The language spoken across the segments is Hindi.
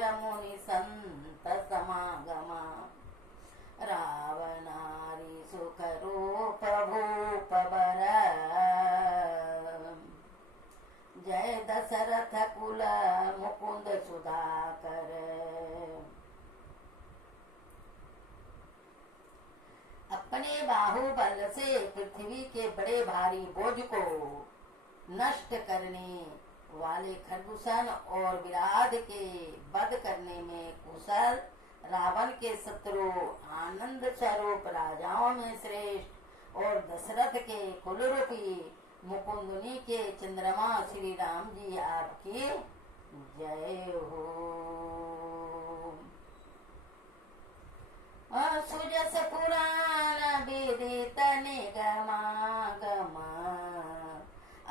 सुर मुनि संत समागमा रावणारी सुख रूप भूप बर जय दशरथ कुल मुकुंद सुधाकर। अपने बाहुबल से पृथ्वी के बड़े भारी बोझ को नष्ट करने वाले खरदूषण और विराट के वध करने में कुशल रावण के शत्रु आनंद स्वरूप राजाओं में श्रेष्ठ और दशरथ के कुल रूपी मुकुंदनी के चंद्रमा श्री राम जी आपकी जय हो। सुजस पुराण विदित निगमागम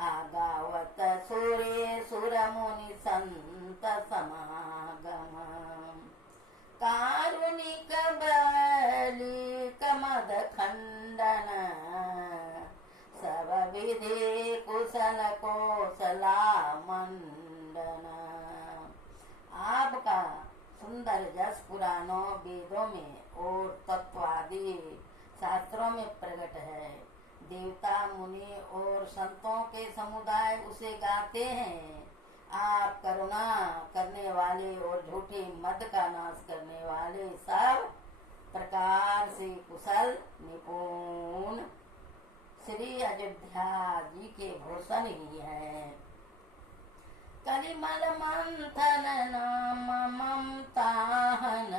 आगावत सूर्य सुर मुनि संत समागम कारुणिक बलि कमद खंडन सब विधि कुशल कौशला मंडन। आपका सुंदर जस पुराणों वेदों में और तत्वादि शास्त्रों में प्रकट है। देवता मुनि और संतों के समुदाय उसे गाते हैं। आप करुणा करने वाले और झूठे मद का नाश करने वाले सब प्रकार से कुशल निपुण श्री अयोध्या जी के भूषण ही है। कलिमल मंथन नाम ममताहन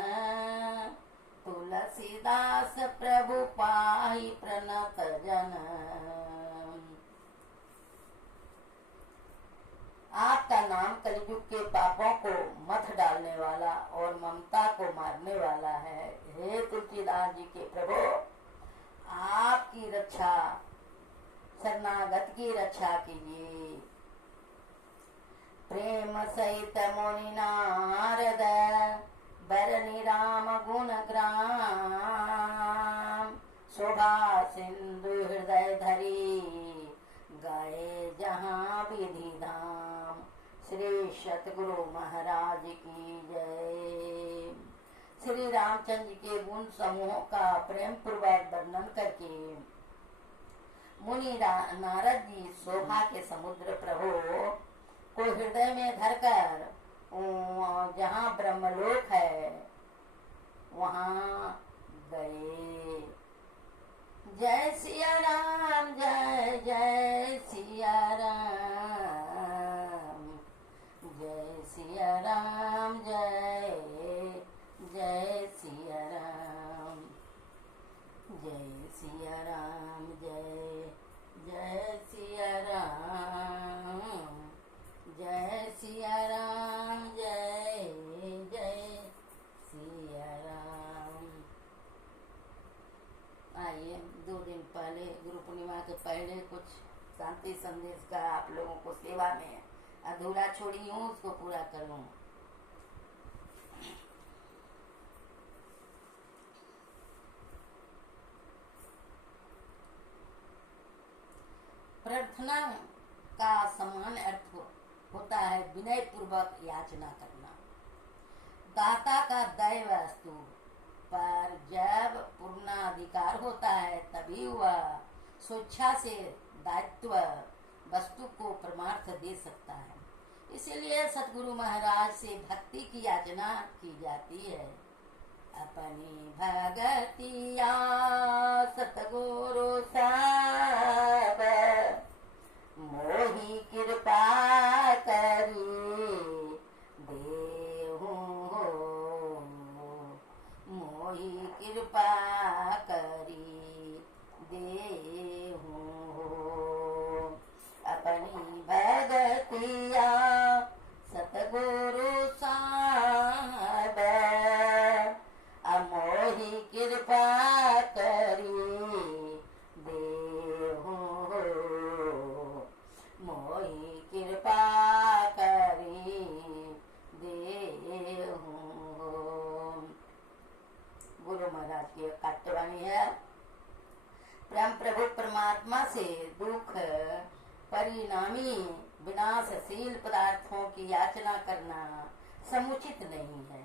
तुलसीदास प्रभु पाहि प्रणत जन। आपका नाम कलयुग के पापों को मथ डालने वाला और ममता को मारने वाला है। हे तुलसीदास जी के प्रभु, आपकी रक्षा शरणागत की रक्षा कीजिए। प्रेम सहित मुनि नारद बरनि राम गुण ग्राम शोभा सिंधु हृदय धरी गए जहाँ विधि धाम। श्री सतगुरु महाराज की जय। श्री रामचंद्र के गुण समूहों का प्रेम पूर्वक वर्णन करके मुनि नारद जी शोभा के समुद्र प्रभु को हृदय में धरकर जहाँ ब्रह्मलोक है वहाँ गए। जय सिया राम जय जय सिया राम जय सिया राम जय जय सिया राम जय सिया राम जय जय सिया राम जय सिया राम जय जय सिया राम। आइए 2 दिन पहले गुरु पूर्णिमा के पहले कुछ शांति संदेश का आप लोगों को सेवा में अधूरा छोड़ी हूँ, उसको पूरा करूँ। प्रार्थना का समान अर्थ होता है विनय पूर्वक याचना करना। दाता का दय वस्तु पर जब पूर्णाधिकार होता है तभी वह स्वेच्छा से दायित्व वस्तु को परमार्थ दे सकता है। इसलिए सतगुरु महाराज से भक्ति की याचना की जाती है। अपनी भगतिया सतगुरु सब मोहि कृपा करी देहु मोहि कृपा करी देहु। अपनी भगतिया सतगुरु साब मोहि कृपा करी देहु मोहि कृपा करी देहु। गुरु महाराज की काट्यवाणी है। परम प्रभु परमात्मा से दुख परिणामी विनाशशील पदार्थों की याचना करना समुचित नहीं है।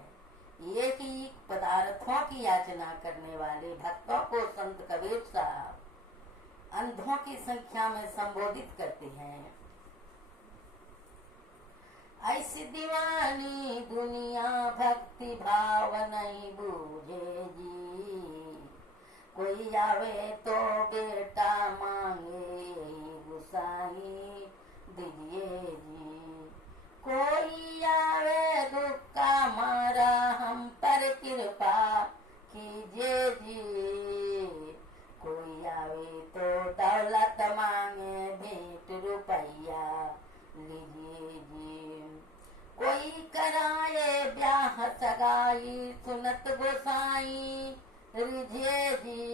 एक ही पदार्थों की याचना करने वाले भक्तों को संत कबीर साहब अंधों की संख्या में संबोधित करते हैं। ऐसी दीवानी दुनिया भक्ति भाव नहीं बूझे जी, कोई आवे तो बेटा मांगे गुसाई दीजिए जी, कोई आवे दुख का मारा हम पर कृपा कीजिए जी, कोई आवे तो दौलत मांगे भेंट रुपया लीजिए जी, कोई कराए ब्याह सगाई सुनत गोसाई रिझिए जी,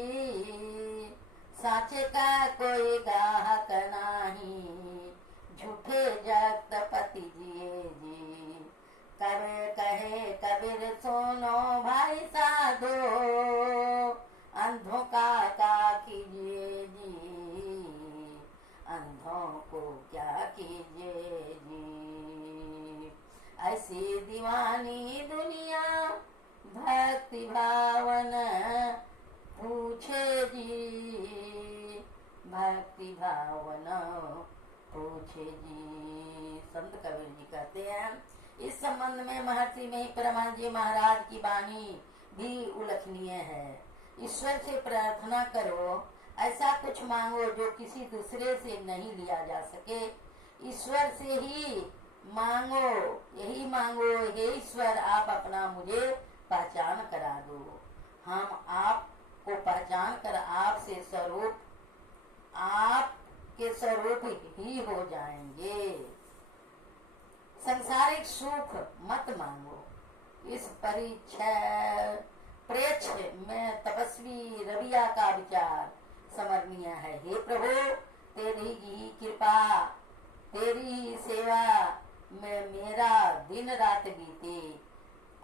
साचे का कोई गाहक नहीं झूठे जगत पति जिए जी, कबीर कहे कबीर सुनो भाई साधो अंधों का कीजिए जी, अंधों को क्या कीजिए जी, ऐसी दीवानी दुनिया भक्ति भावन पूछे जी, भक्ति भावना पूछे जी। संत कबीर जी कहते हैं इस संबंध में महर्षि में परमानंद जी महाराज की वाणी भी उल्लेखनीय है। ईश्वर से प्रार्थना करो, ऐसा कुछ मांगो जो किसी दूसरे से नहीं लिया जा सके, ईश्वर से ही मांगो, यही मांगो हे ईश्वर आप अपना मुझे पहचान करा दो, हम आपको पहचान कर आपसे स्वरूप आप के स्वरूप ही हो जाएंगे। सांसारिक सुख मत मांगो, इस प्रेक्ष में तपस्वी रविया का विचार समरणीय है। हे प्रभु तेरी ही कृपा तेरी ही सेवा में मेरा दिन रात बीते,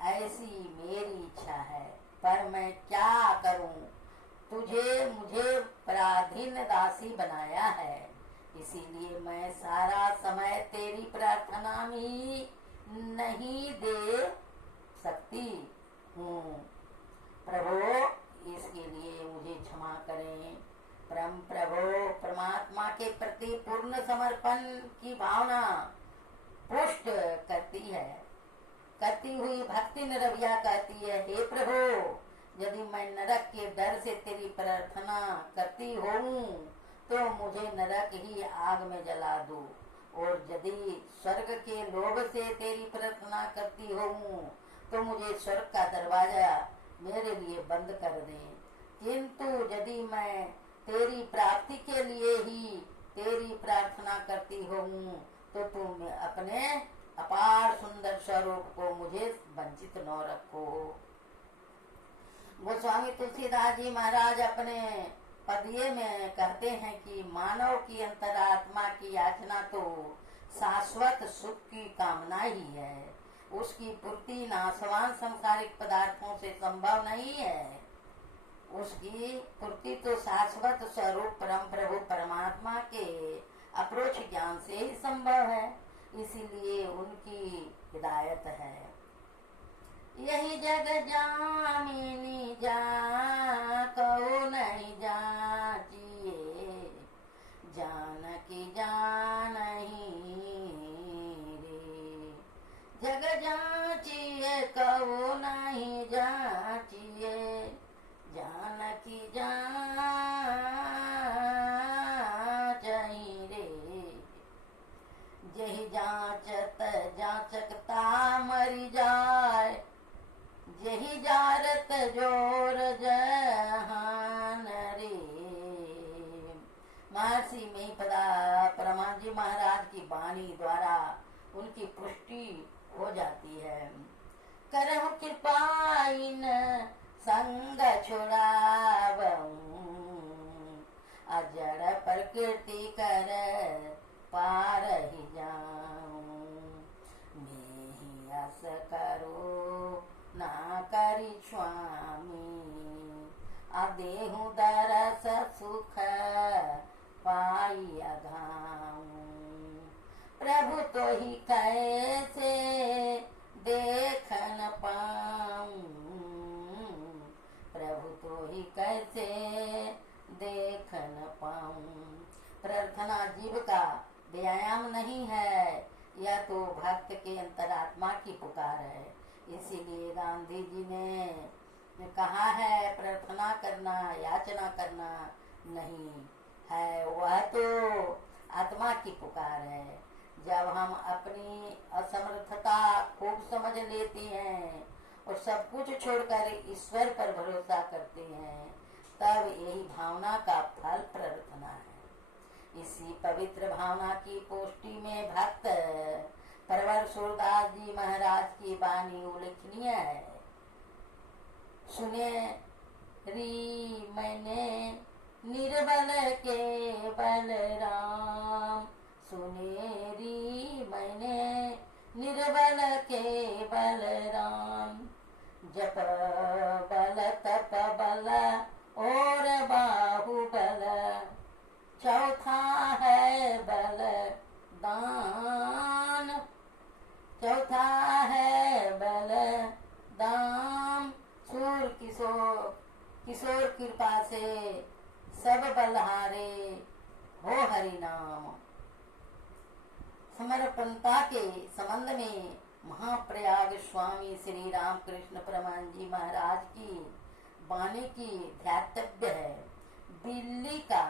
ऐसी मेरी इच्छा है, पर मैं क्या करूं, तुझे मुझे पराधीन दासी बनाया है, इसीलिए मैं सारा समय तेरी प्रार्थना में नहीं दे सकती हूँ। प्रभु इसके लिए मुझे क्षमा करें। परम प्रभु परमात्मा के प्रति पूर्ण समर्पण की भावना पुष्ट करती हुई भक्ति निरविया कहती है, हे प्रभु यदि मैं नरक के डर से तेरी प्रार्थना करती हूँ तो मुझे नरक ही आग में जला दो, और यदि स्वर्ग के लोभ से तेरी प्रार्थना करती हूँ तो मुझे स्वर्ग का दरवाजा मेरे लिए बंद कर दे। किंतु यदि मैं तेरी प्राप्ति के लिए ही तेरी प्रार्थना करती हूँ तो तुम अपने अपार सुंदर स्वरूप को मुझे वंचित न रखो। गोस्वामी तुलसीदास जी महाराज अपने पद्य में कहते हैं कि मानव की अंतरात्मा की याचना तो शाश्वत सुख की कामना ही है, उसकी पूर्ति नाशवान सांसारिक पदार्थों से संभव नहीं है, उसकी पूर्ति तो शाश्वत स्वरूप परम प्रभु परमात्मा के अप्रोच ज्ञान से ही संभव है, इसीलिए उनकी हिदायत है। यही जग जामिनी जा कहो नहीं जाचिए, जानकी जानही रे, जग जाचिए कहो नहीं जाचिए, जानकी जाचही रे, जही जाचत जाचकता मरी जाए, यही जारत जोर जहान रे। महर्षि में परमानंद जी महाराज की वाणी द्वारा उनकी पुष्टि हो जाती है। करहु कृपा इन संग छुड़ावऊं, अजड़ प्रकृति कर पार ही जाऊं, मैं ही आस करो ना करी स्वामी, अदेहु दरस सुख पाई अघाऊं, प्रभु तो ही कैसे दे ही कैसे देख न पाऊं। प्रार्थना जीव का व्यायाम नहीं है, यह तो भक्त के अंतरात्मा की पुकार है। इसीलिए गांधी जी ने कहा है प्रार्थना करना, याचना करना नहीं है, वह तो आत्मा की पुकार है। जब हम अपनी असमर्थता खूब समझ लेते हैं और सब कुछ छोड़कर ईश्वर पर भरोसा करते हैं, तब यही भावना का फल प्रार्थना है। इसी पवित्र भावना की पुष्टि में भक्त परवर सूरदास जी महाराज की वाणी उल्लेखनीय है। सुने री मैंने निर्बल के बलराम, सुनेरी मैंने निर्बल के बलराम। जप बल तप बल और बाहुबल, चौथा है बल दान, चौथा है बल दान। सूर किशोर कृपा से सब बलहारे हो हरि नाम। समर्पणता के संबंध में महाप्रयाग स्वामी श्री रामकृष्ण परमहंस जी महाराज की वाणी की ध्यातव्य है। बिल्ली का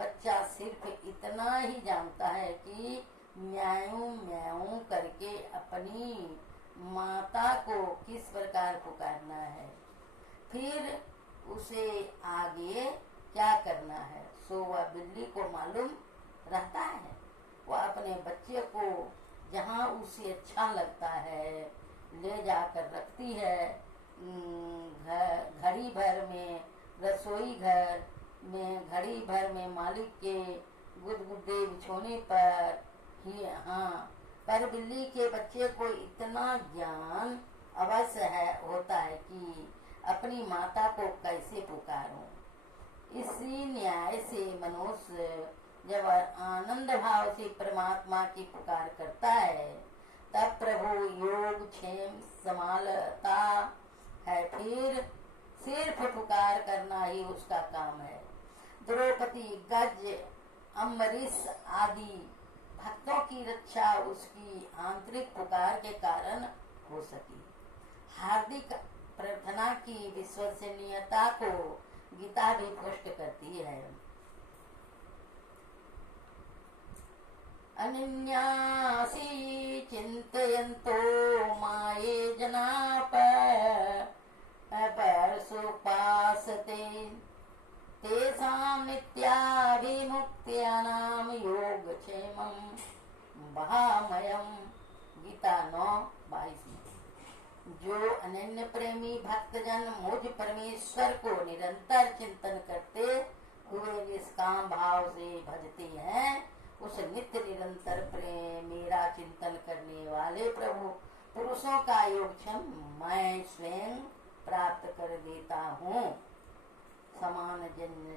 बच्चा सिर्फ इतना ही जानता है कि म्याऊं म्याऊं करके अपनी माता को किस प्रकार पुकारना है, फिर उसे आगे क्या करना है, सो वह बिल्ली को मालूम रहता है। वह अपने बच्चे को जहाँ उसे अच्छा लगता है ले जाकर रखती है। घड़ी भर में रसोई घर में, घड़ी भर में मालिक के गुदगुदे बिछोने पर ही, हाँ, पर बिल्ली के बच्चे को इतना ज्ञान अवश्य होता है कि अपनी माता को कैसे पुकारूं। इसी न्याय से मनुष्य जब आनंद भाव से परमात्मा की पुकार करता है, तब प्रभु योग क्षेम संभालता है। फिर सिर्फ पुकार करना ही उसका काम है। द्रौपदी, गज, अम्बरीश आदि भक्तों की रक्षा उसकी आंतरिक पुकार के कारण हो सकी। हार्दिक प्रार्थना की विश्वसनीयता को गीता भी पुष्ट करती है। अनन्यासी चिंतयन्तो माये जनाप परसुपासते तेषां नित्याभिमुक्त्यानां योगक्षेमं वहामयम्। गीता 9:22 में जो अनन्य प्रेमी भक्तजन मुझ परमेश्वर को निरंतर चिंतन करते हुए निष्काम भाव से भजते हैं, उस नित्य निरंतर प्रेम मेरा चिंतन करने वाले प्रभु पुरुषों का योगक्षेम मैं स्वयं प्राप्त कर देता हूँ। समान जन्य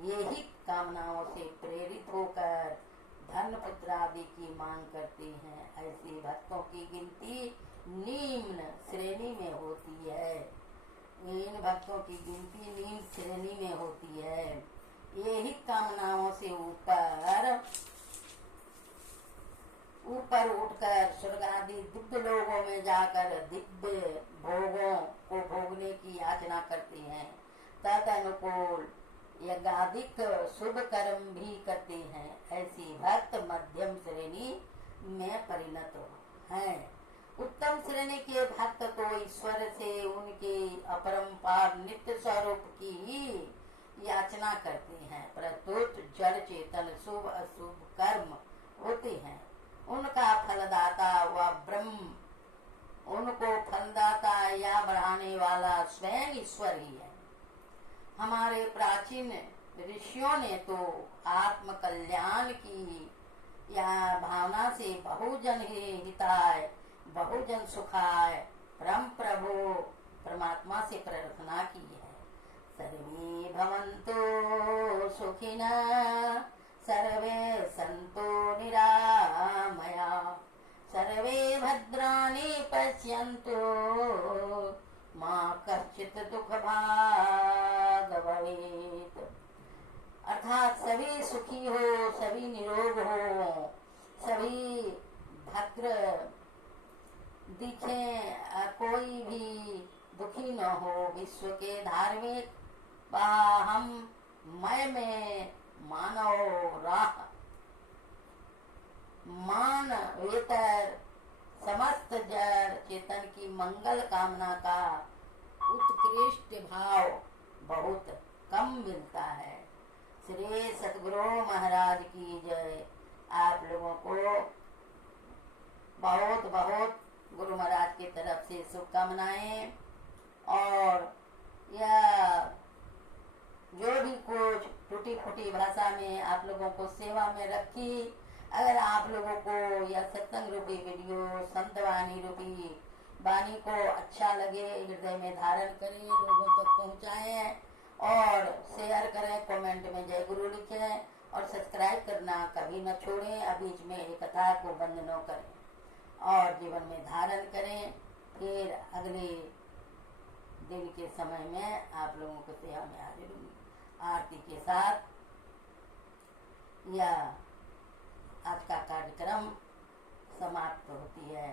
ये ही कामनाओं से प्रेरित होकर धन पुत्र आदि की मांग करते हैं। ऐसे भक्तों की गिनती निम्न श्रेणी में होती है। इन भक्तों की गिनती निम्न श्रेणी में होती है। यही कामनाओं से ऊपर उठकर स्वर्ग आदि दिव्य लोगों में जाकर दिव्य भोगों को भोगने की याचना करते हैं। तदनुकूल यज्ञादिक शुभ कर्म भी करते हैं। ऐसी भक्त मध्यम श्रेणी में परिणत हैं। उत्तम श्रेणी के भक्त तो ईश्वर से उनके अपरंपार नित्य स्वरूप की ही याचना करते हैं, प्रस्तुत जड़ चेतन शुभ अशुभ कर्म होते हैं। उनका फलदाता व ब्रह्म, उनको फलदाता या बढ़ाने वाला स्वयं ईश्वर ही है। हमारे प्राचीन ऋषियों ने तो आत्म कल्याण की या भावना से बहुजन हिताय बहुजन सुखाय परम प्रभु परमात्मा से प्रार्थना की है। सर्वे भवन्तु सुखिनः सर्वे सन्तु निरामया सर्वे भद्राणि पश्यन्तु माँ कश्चित दुख भाग भवेत। अर्थात सभी सुखी हो, सभी निरोग हो, सभी भद्र दिखे, कोई भी दुखी न हो। विश्व के धार्मिक हम मय में मानव राह मान वेतर समस्त जड़ चेतन की मंगल कामना का उत्कृष्ट भाव बहुत कम मिलता है। श्री सतगुरु महाराज की जय। आप लोगों को बहुत बहुत गुरु महाराज की तरफ से शुभकामनाएं। और यह जो भी कुछ टूटी फूटी भाषा में आप लोगों को सेवा में रखी, अगर आप लोगों को यह सत्संग रूपी वीडियो, संत वाणी रूपी वाणी को अच्छा लगे, हृदय में धारण करें, लोगों तक पहुंचाएं और शेयर करें, कमेंट में जय गुरु लिखें और सब्सक्राइब करना कभी न छोड़ें। अब बीच में एक कथा को बंद न करें और जीवन में धारण करें। फिर अगले दिन के समय में आप लोगों को सेवा में हाजिर होंगी। आरती के साथ यह आज का कार्यक्रम समाप्त होती है।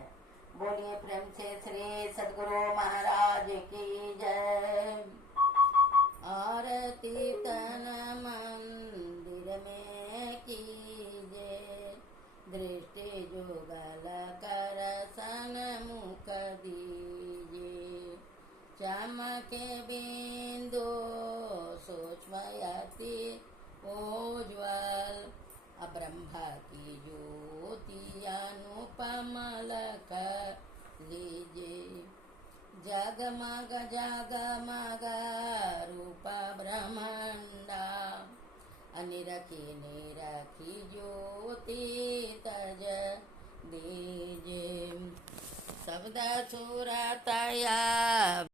बोलिए प्रेम से श्री सद्गुरु महाराज की जय। आरती तन मंदिर में कीजे, दृष्टि जुगल कर सन्मुख दीजे। चमके बिंदु सूक्ष्मयति उज्ज्वल, ब्रह्म की ज्योति अनुपम लख लीजे। जगमग जगमग रूप ब्रह्मांडा, निरखी निरखी ज्योति तज दीजे। शब्द सुरतया